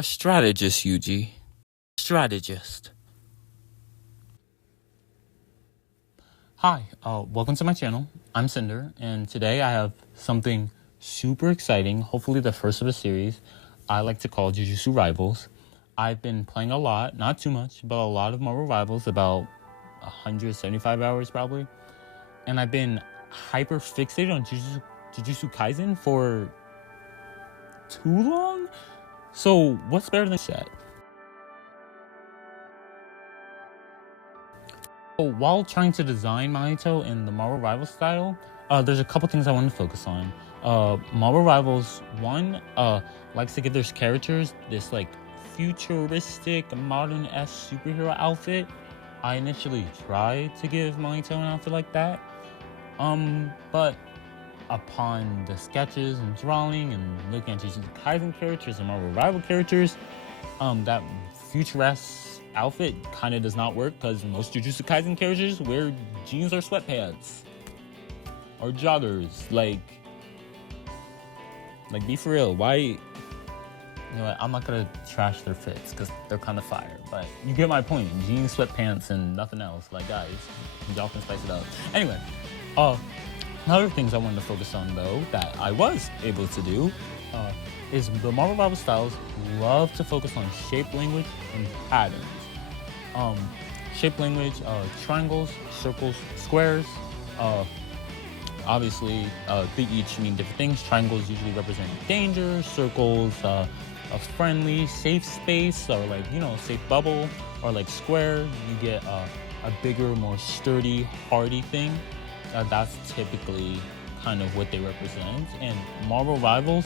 A strategist, Yuji. Strategist. Hi, welcome to my channel. I'm Cinder, and today I have something super exciting, hopefully the first of a series I like to call Jujutsu Rivals. I've been playing a lot, not too much, but a lot of Marvel Rivals, about 175 hours probably. And I've been hyper fixated on Jujutsu Kaisen for too long? So what's better than that? So while trying to design Mahito in the Marvel Rivals style, there's a couple things I want to focus on. Marvel Rivals 1 likes to give their characters this like futuristic modern-esque superhero outfit. I initially tried to give Mahito an outfit like that, but upon the sketches and drawing and looking at Jujutsu Kaisen characters and Marvel Rival characters, that futuresque outfit kind of does not work because most Jujutsu Kaisen characters wear jeans or sweatpants or joggers. Like be for real. Why? You know what? I'm not gonna trash their fits because they're kind of fire, but you get my point. Jeans, sweatpants, and nothing else. Like, guys, y'all can spice it up. Anyway, other things I wanted to focus on though that I was able to do is the Marvel Rival styles love to focus on shape language and patterns. Shape language, triangles, circles, squares. Obviously, they each mean different things. Triangles usually represent danger. Circles, a friendly, safe space, or like, safe bubble. Or like square, you get a bigger, more sturdy, hardy thing. That's typically kind of what they represent. And Marvel Rivals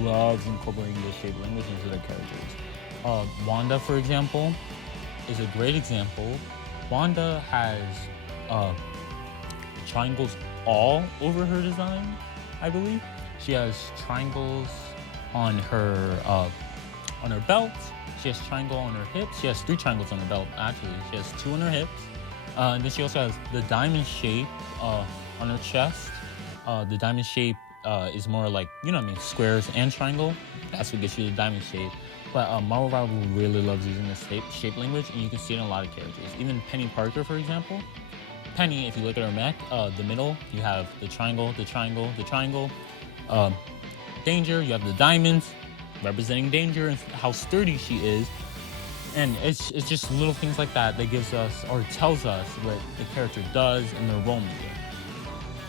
loves incorporating the shape language into their characters. Wanda, for example, is a great example. Wanda has triangles all over her design, I believe. She has triangles on her belt. She has triangle on her hips. She has 3 triangles on her belt, actually. She has 2 on her hips. And then she also has the diamond shape on her chest. The diamond shape is more like, squares and triangle. That's what gets you the diamond shape. But Marvel Rival really loves using this shape language, and you can see it in a lot of characters. Even Penny Parker, for example. Penny, if you look at her mech, the middle, you have the triangle, the triangle, the triangle. Danger, you have the diamonds, representing danger and how sturdy she is. And it's just little things like that gives us, or tells us, what the character does and their role model.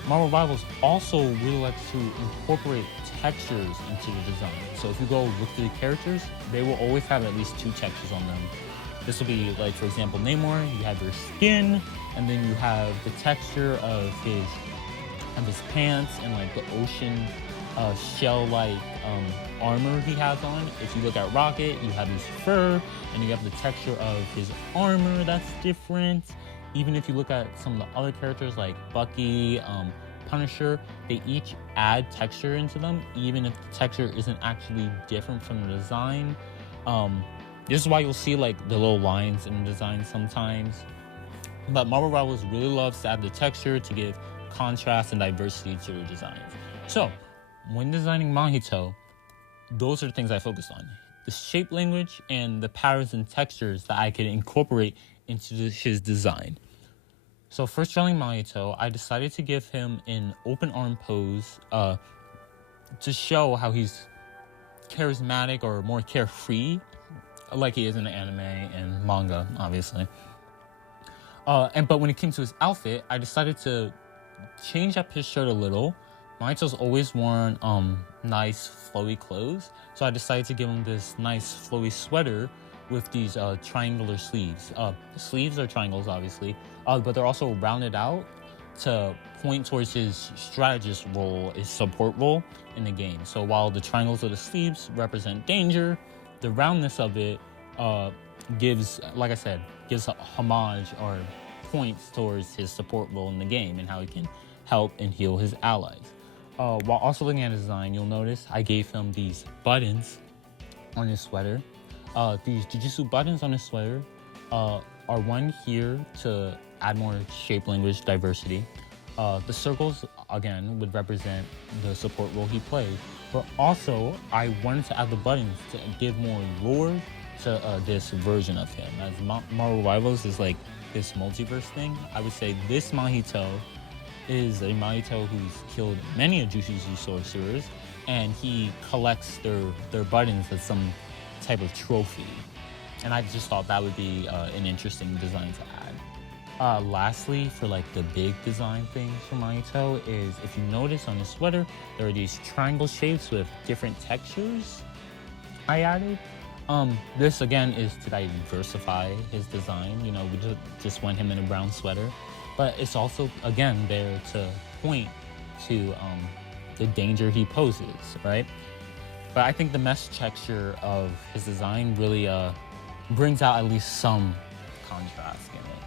Marvel Rivals also really likes to incorporate textures into the design. So if you go look through the characters, they will always have at least 2 textures on them. This will be like, for example, Namor, you have your skin, and then you have the texture of his pants and like the ocean shell-like armor he has on. If you look at Rocket, you have his fur, and you have the texture of his armor that's different. Even if you look at some of the other characters like Bucky, Punisher, they each add texture into them, even if the texture isn't actually different from the design. This is why you'll see like the little lines in the design sometimes. But Marvel Rivals really loves to add the texture to give contrast and diversity to their designs. So, when designing Mahito, those are the things I focused on. The shape language and the patterns and textures that I could incorporate into his design. So first drawing Mahito, I decided to give him an open arm pose to show how he's charismatic or more carefree, like he is in the anime and manga, obviously. But when it came to his outfit, I decided to change up his shirt a little. Mahito's always worn nice flowy clothes, so I decided to give him this nice flowy sweater with these triangular sleeves. The sleeves are triangles, obviously, but they're also rounded out to point towards his strategist role, his support role in the game. So while the triangles of the sleeves represent danger, the roundness of it gives, like I said, gives a homage or points towards his support role in the game and how he can help and heal his allies. While also looking at his design, you'll notice I gave him these buttons on his sweater. These Jujutsu buttons on his sweater are one here to add more shape language diversity. The circles again, would represent the support role he played. But also, I wanted to add the buttons to give more lore to this version of him. As Marvel Rivals is like this multiverse thing, I would say this Mahito is a Mahito who's killed many of Jujutsu sorcerers, and he collects their buttons as some type of trophy. And I just thought that would be an interesting design to add. Lastly, for like the big design things for Mahito is, if you notice on his sweater, there are these triangle shapes with different textures I added. This again is to diversify his design. You know, we just want him in a brown sweater, but it's also again there to point to the danger he poses, right? But I think the mesh texture of his design really brings out at least some contrast in it.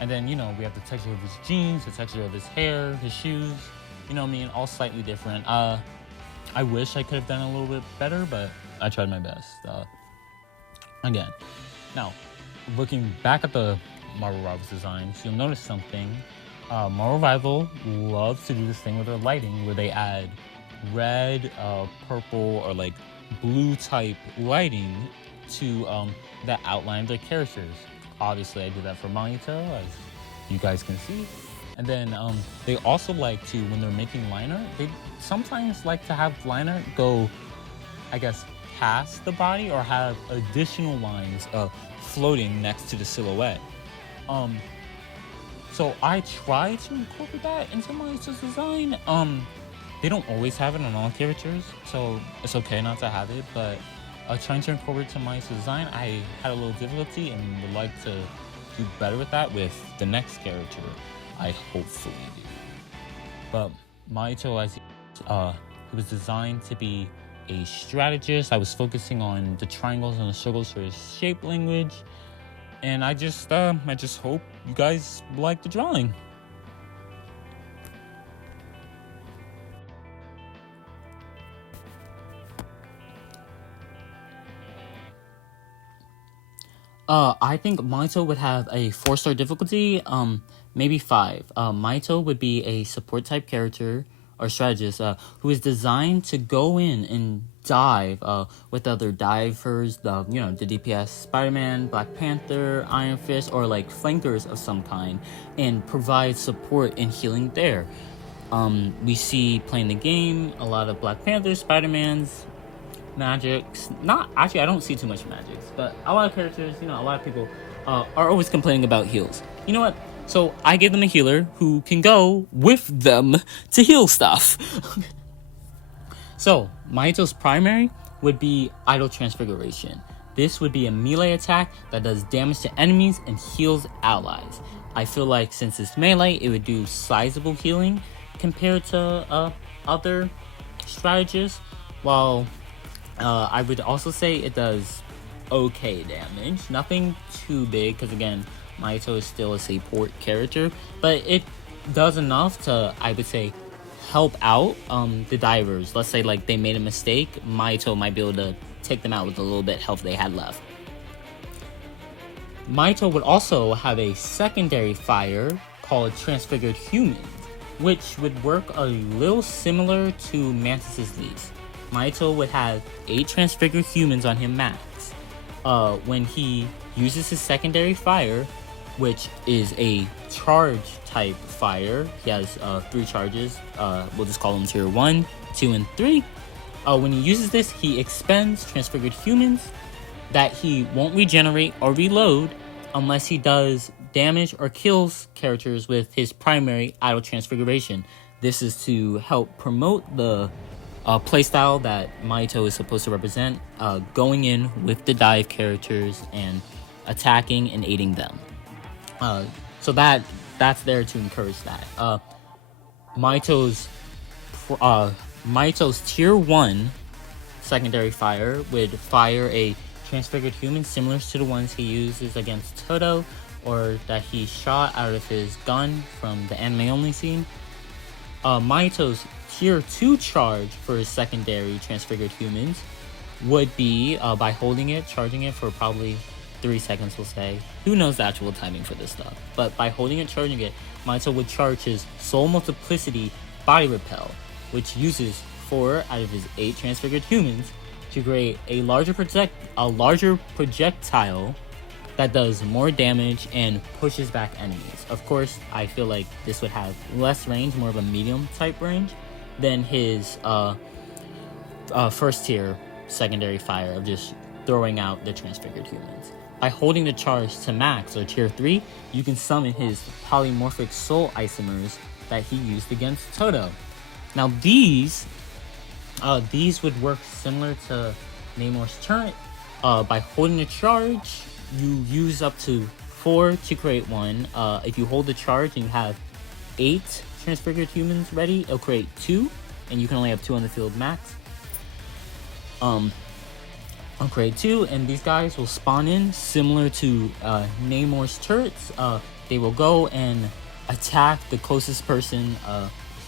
And then, you know, we have the texture of his jeans, the texture of his hair, his shoes, you know what I mean, all slightly different. I wish I could have done a little bit better, but I tried my best. Again, now, looking back at the Marvel Rivals designs, you'll notice something. Marvel Rival loves to do this thing with their lighting where they add red, purple, or like blue type lighting to the outline of their characters. Obviously, I do that for Mahito, as you guys can see. And then they also like to, when they're making line art, they sometimes like to have line art go, I guess, past the body or have additional lines floating next to the silhouette. So I try to incorporate that into Mahito's design. They don't always have it on all characters, so it's okay not to have it, but trying to incorporate to Mahito's design, I had a little difficulty and would like to do better with that with the next character I hopefully do. But Mahito, as he was designed to be a strategist. I was focusing on the triangles and the circles for his shape language, and I just hope you guys like the drawing. I think Mahito would have a 4-star difficulty, maybe 5. Mahito would be a support type character or strategist who is designed to go in and dive with other divers, the DPS, Spider-Man, Black Panther, Iron Fist, or like flankers of some kind, and provide support and healing there. We see playing the game a lot of Black Panthers, Spider-Mans, Magics. I don't see too much Magics, but a lot of characters, a lot of people are always complaining about heals. You know what? So I gave them a healer who can go with them to heal stuff. So Mahito's primary would be Idle Transfiguration. This would be a melee attack that does damage to enemies and heals allies. I feel like since it's melee, it would do sizable healing compared to other strategists, while I would also say it does okay damage. Nothing too big, because again, Mahito is still a support character, but it does enough to, I would say, help out the divers. Let's say like they made a mistake, Mahito might be able to take them out with a little bit of health they had left. Mahito would also have a secondary fire called Transfigured Humans, which would work a little similar to Mantis's Lease. Mahito would have 8 Transfigured Humans on him max. When he uses his secondary fire, which is a charge type fire, he has 3 charges. We'll just call them tier 1, 2, and 3. When he uses this, he expends Transfigured Humans that he won't regenerate or reload unless he does damage or kills characters with his primary Idle Transfiguration. This is to help promote the playstyle that Mahito is supposed to represent, going in with the dive characters and attacking and aiding them. So that's there to encourage that. Mahito's tier 1 secondary fire would fire a Transfigured Human similar to the ones he uses against Toto, or that he shot out of his gun from the anime only scene. Mahito's tier 2 charge for his secondary Transfigured Humans would be by holding it, charging it for probably 3 seconds, we'll say. Who knows the actual timing for this stuff? But by holding it, charging it, Mahito would charge his Soul Multiplicity Body Repel, which uses 4 out of his 8 transfigured humans to create a larger projectile that does more damage and pushes back enemies. Of course, I feel like this would have less range, more of a medium type range, than his first tier secondary fire of just throwing out the transfigured humans. By holding the charge to max or tier 3, you can summon his polymorphic soul isomers that he used against Todo. Now these would work similar to Namor's turret. By holding the charge, you use up to 4 to create 1. If you hold the charge and you have 8 transfigured humans ready, it'll create 2, and you can only have 2 on the field max. I'll create 2, and these guys will spawn in similar to Namor's turrets. They will go and attack the closest person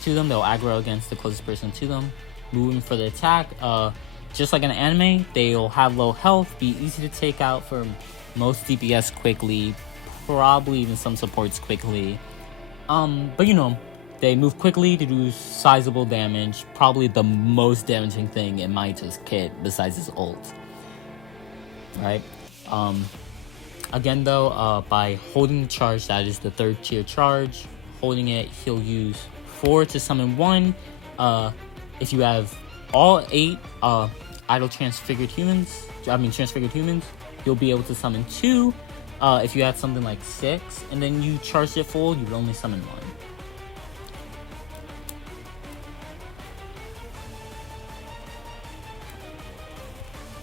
to them. They'll aggro against the closest person to them, moving for the attack. Just like an anime, they'll have low health, be easy to take out for most DPS quickly, probably even some supports quickly. But you know, they move quickly to do sizable damage, probably the most damaging thing in Mahito's kit besides his ult. Right? Again though, by holding the charge, that is the 3rd tier charge, holding it, he'll use 4 to summon 1. If you have all 8 transfigured humans, you'll be able to summon 2. If you had something like 6 and then you charged it full, you would only summon 1.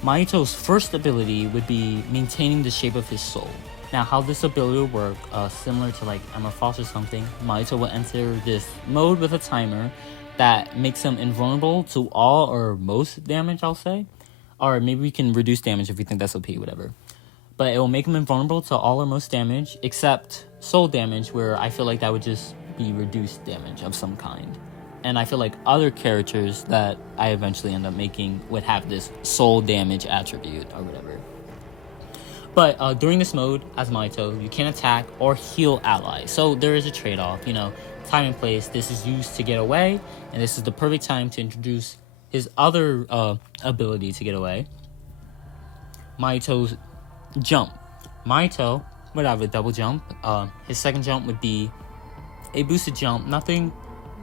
Mahito's first ability would be maintaining the shape of his soul. Now, how this ability will work, similar to like Emma Frost or something, Mahito will enter this mode with a timer that makes him invulnerable to all or most damage, I'll say. Or maybe we can reduce damage if we think that's OP, whatever. But it will make him invulnerable to all or most damage, except soul damage, where I feel like that would just be reduced damage of some kind. And I feel like other characters that I eventually end up making would have this soul damage attribute or whatever. But during this mode, as Mahito, you can attack or heal allies. So there is a trade-off, you know, time and place. This is used to get away, and this is the perfect time to introduce his other ability to get away. Mahito's jump. Mahito would have a double jump. His second jump would be a boosted jump. Nothing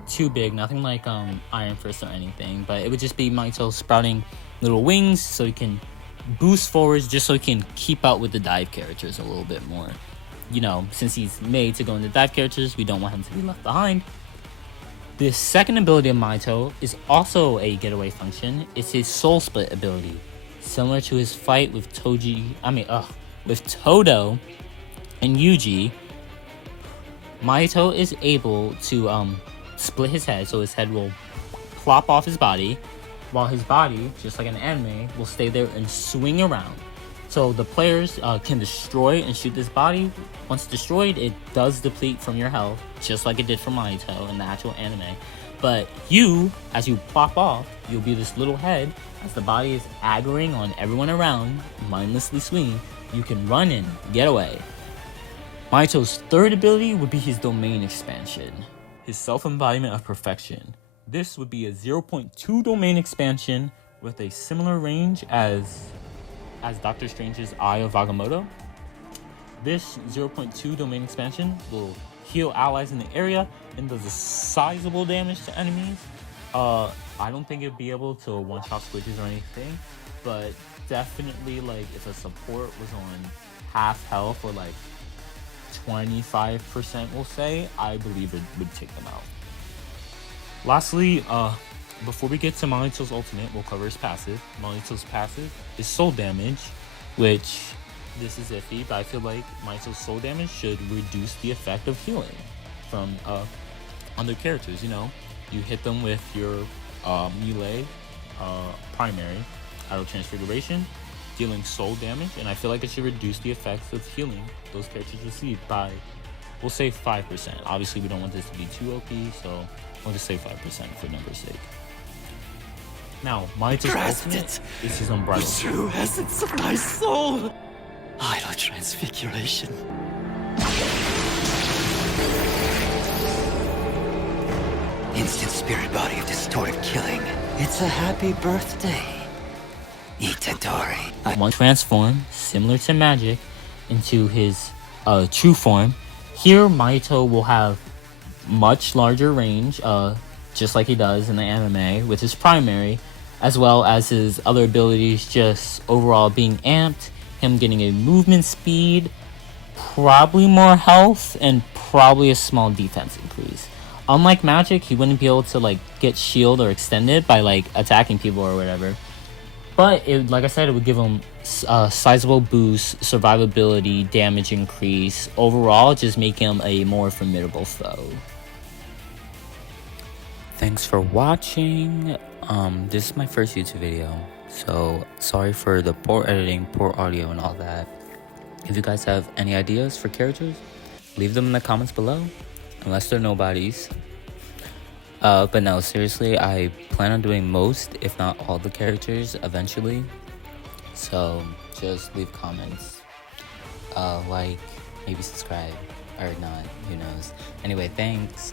too big, nothing like Iron Fist or anything, but it would just be Mahito sprouting little wings so he can boost forwards, just so he can keep out with the dive characters a little bit more. You know, since he's made to go into dive characters, we don't want him to be left behind. The second ability of Mahito is also a getaway function. It's his soul split ability, similar to his fight with Todo and Yuji. Mahito is able to split his head, so his head will plop off his body, while his body, just like an anime, will stay there and swing around. So the players can destroy and shoot this body. Once destroyed, it does deplete from your health, just like it did for Mahito in the actual anime. But you, as you plop off, you'll be this little head. As the body is aggroing on everyone around, mindlessly swinging, you can run and get away. Mahito's third ability would be his domain expansion, his self-embodiment of perfection. This would be a 0.2 domain expansion with a similar range as Doctor Strange's Eye of Agamotto. This 0.2 domain expansion will heal allies in the area and does a sizable damage to enemies. I don't think it'd be able to one-shot squishes or anything, but definitely like if a support was on half health or like 25%, we'll say, I believe it would take them out. Lastly, before we get to Mahito's ultimate, we'll cover his passive. Mahito's passive is soul damage, which this is iffy, but I feel like Mahito's soul damage should reduce the effect of healing from other characters. You know, you hit them with your melee primary Auto Transfiguration, dealing soul damage, and I feel like it should reduce the effects of healing those characters receive by, we'll say 5%. Obviously, we don't want this to be too OP, so we'll just say 5% for numbers' sake. Now, Mahito's ultimate is his unbridled. The true essence of my soul! Idle transfiguration. Instant spirit body of distorted killing. It's a happy birthday, Itadori. One transform, similar to magic, into his true form. Here, Mahito will have much larger range, just like he does in the anime, with his primary, as well as his other abilities just overall being amped, him getting a movement speed, probably more health, and probably a small defense increase. Unlike magic, he wouldn't be able to like get shield or extended by like attacking people or whatever. But it, like I said, it would give him a sizable boost, survivability, damage increase. Overall, just make him a more formidable foe. Thanks for watching. This is my first YouTube video, so sorry for the poor editing, poor audio, and all that. If you guys have any ideas for characters, leave them in the comments below, unless they're nobodies. But no, seriously, I plan on doing most, if not all, the characters eventually. So just leave comments, like, maybe subscribe, or not, who knows. Anyway, thanks.